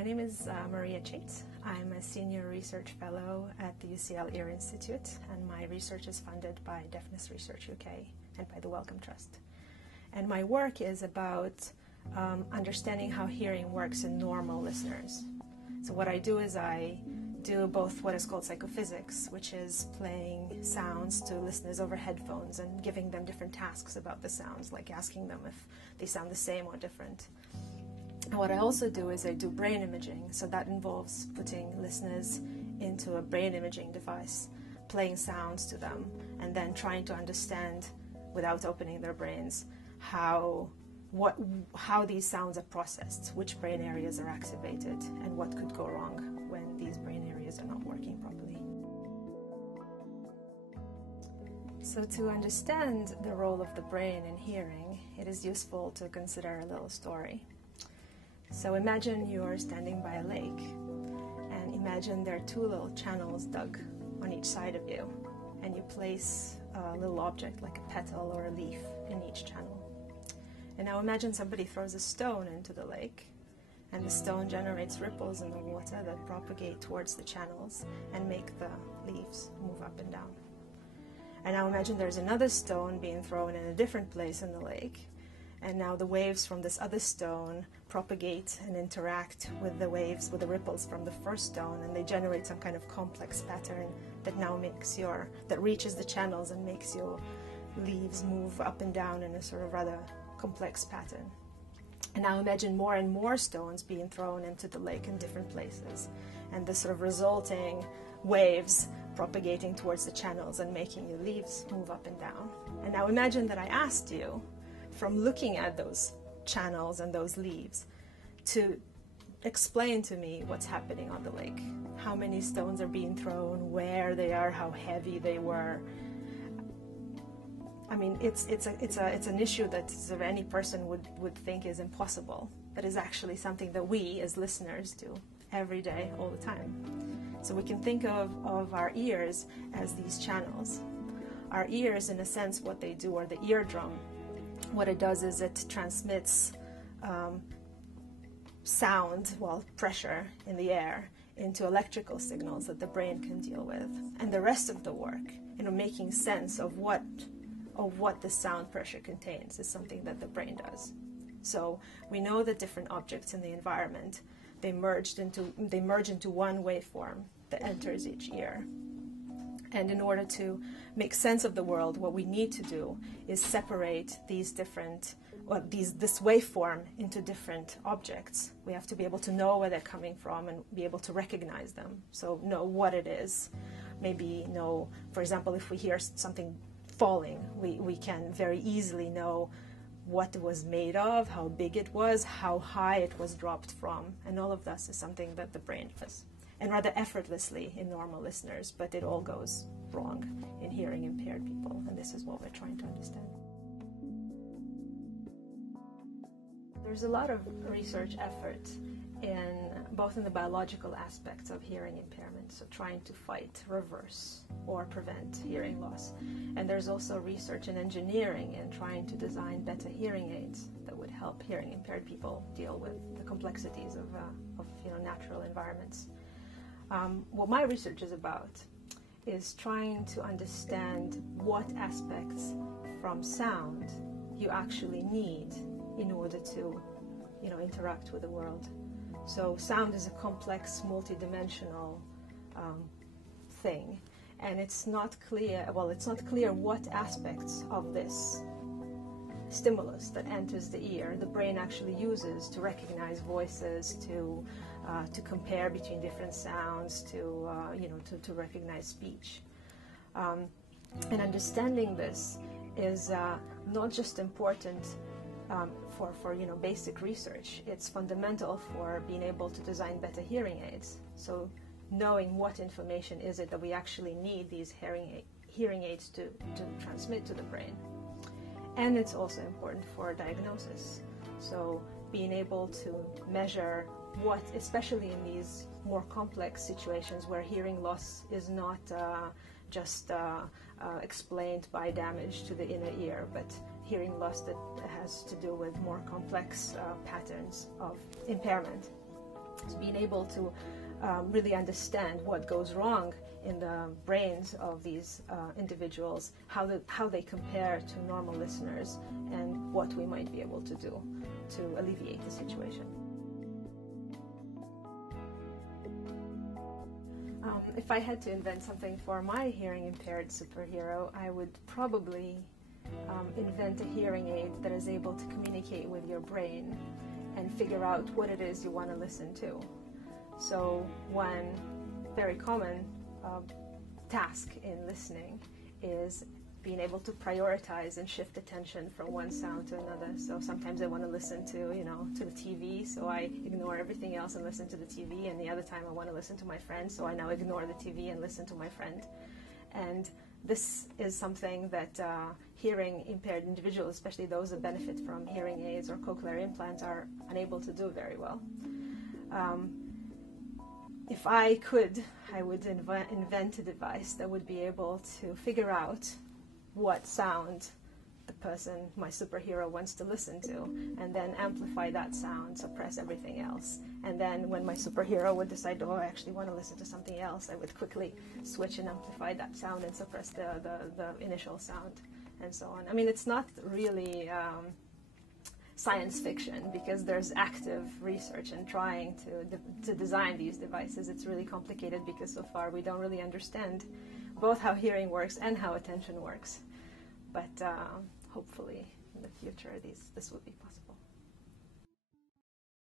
My name is Maria Chait. I'm a senior research fellow at the UCL Ear Institute, and my research is funded by Deafness Research UK and by the Wellcome Trust. And my work is about understanding how hearing works in normal listeners. So what I do is I do both what is called psychophysics, which is playing sounds to listeners over headphones and giving them different tasks about the sounds, like asking them if they sound the same or different. And what I also do is I do brain imaging, so that involves putting listeners into a brain imaging device, playing sounds to them, and then trying to understand, without opening their brains, how these sounds are processed, which brain areas are activated, and what could go wrong when these brain areas are not working properly. So to understand the role of the brain in hearing, it is useful to consider a little story. So imagine you're standing by a lake, and imagine there are two little channels dug on each side of you, and you place a little object like a petal or a leaf in each channel. And now imagine somebody throws a stone into the lake, and the stone generates ripples in the water that propagate towards the channels and make the leaves move up and down. And now imagine there's another stone being thrown in a different place in the lake, and now the waves from this other stone propagate and interact with the waves, with the ripples from the first stone, and they generate some kind of complex pattern that now that reaches the channels and makes your leaves move up and down in a sort of rather complex pattern. And now imagine more and more stones being thrown into the lake in different places, and the sort of resulting waves propagating towards the channels and making your leaves move up and down. And now imagine that I asked you, from looking at those channels and those leaves, to explain to me what's happening on the lake. How many stones are being thrown, where they are, how heavy they were. I mean, it's an issue that any person would think is impossible, but is actually something that we as listeners do every day, all the time. So we can think of our ears as these channels. Our ears, in a sense, what they do, or the eardrum, what it does is it transmits sound, pressure in the air, into electrical signals that the brain can deal with. And the rest of the work, making sense of what the sound pressure contains, is something that the brain does. So we know that different objects in the environment, they merge into one waveform that enters each ear. And in order to make sense of the world, what we need to do is separate this waveform into different objects. We have to be able to know where they're coming from and be able to recognize them. So know what it is. Maybe know, for example, if we hear something falling, we can very easily know what it was made of, how big it was, how high it was dropped from. And all of this is something that the brain does, and rather effortlessly in normal listeners, but it all goes wrong in hearing impaired people, and this is what we're trying to understand. There's a lot of research effort both in the biological aspects of hearing impairment, so trying to fight, reverse, or prevent hearing loss. And there's also research in engineering and trying to design better hearing aids that would help hearing impaired people deal with the complexities of natural environments. What my research is about is trying to understand what aspects from sound you actually need in order to interact with the world. So sound is a complex, multidimensional thing, and it's not clear what aspects of this stimulus that enters the ear the brain actually uses to recognize voices, to compare between different sounds, to recognize speech. And understanding this is not just important for basic research. It's fundamental for being able to design better hearing aids. So knowing what information is it that we actually need these hearing aids to transmit to the brain. And it's also important for diagnosis. So being able to measure what, especially in these more complex situations where hearing loss is not just explained by damage to the inner ear, but hearing loss that has to do with more complex patterns of impairment. So being able to really understand what goes wrong in the brains of these individuals, how they compare to normal listeners, and what we might be able to do to alleviate the situation. If I had to invent something for my hearing impaired superhero, I would probably invent a hearing aid that is able to communicate with your brain and figure out what it is you want to listen to. So one very common task in listening is being able to prioritize and shift attention from one sound to another. So sometimes I want to listen to the TV, so I ignore everything else and listen to the TV, and the other time I want to listen to my friend, so I now ignore the TV and listen to my friend. And this is something that hearing impaired individuals, especially those that benefit from hearing aids or cochlear implants, are unable to do very well. If I could, I would invent a device that would be able to figure out what sound the person, my superhero, wants to listen to, and then amplify that sound, suppress everything else. And then when my superhero would decide, oh, I actually want to listen to something else, I would quickly switch and amplify that sound and suppress the initial sound, and so on. I mean, it's not really science fiction, because there's active research in trying to design these devices. It's really complicated because so far we don't really understand both how hearing works and how attention works. But hopefully in the future this will be possible.